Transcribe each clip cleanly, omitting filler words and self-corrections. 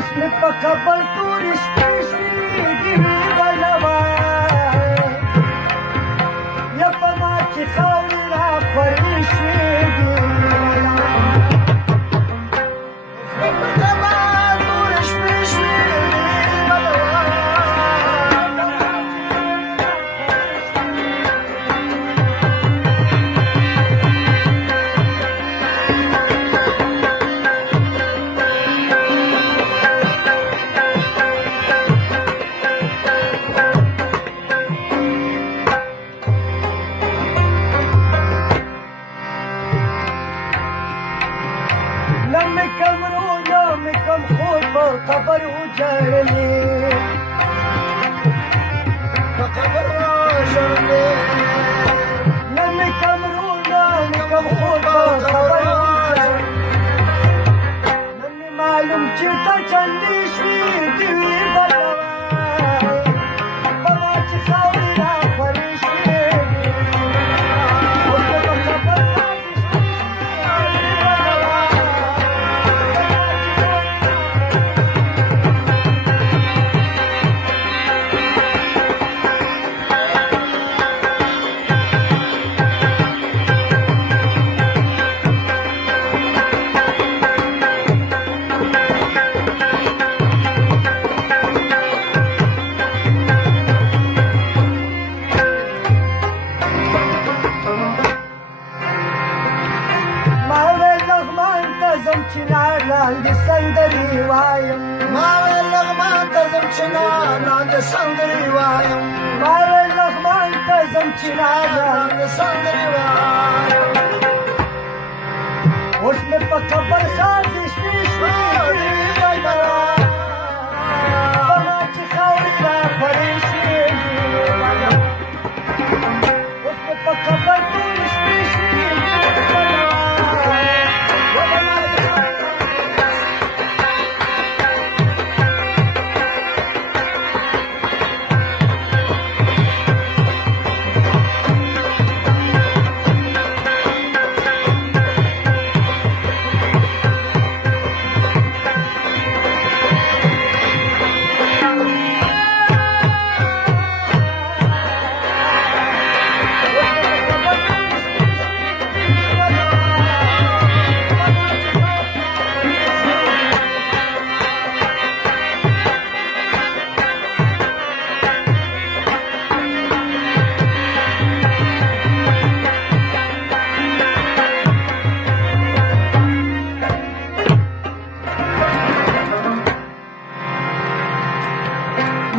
उसमें पक्का बल टूरिस्ट बनवा या पमाची खावडीला फरिशी कम खोल खबर उजड़ले खबर उजड़ले नम कमरू नाम कम खोल खबर उजड़ले नम मालूम चिता चंदी श्री दिवी बनवा पमाच खावडीला फरिशी لاندې سندري وایم ما لغمان ته ځم چې لاندې سندري وایم ما لغمان ته ځم چې لاندې سندري وایم اوس مې په خبر خاطر شپې وایمه پما چې خاورې را فریشي اوس مې په خبر ټول شپې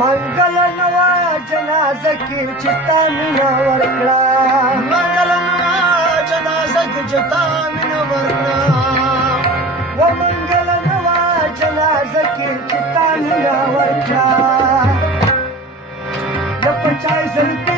منګل نوا جنازه کې چې تا مینه ورکړه منګل نوا جنازه کې چې تا مینه ورکړه و منګل نوا جنازه کې چې تا مینه ورکړه د پچای زړه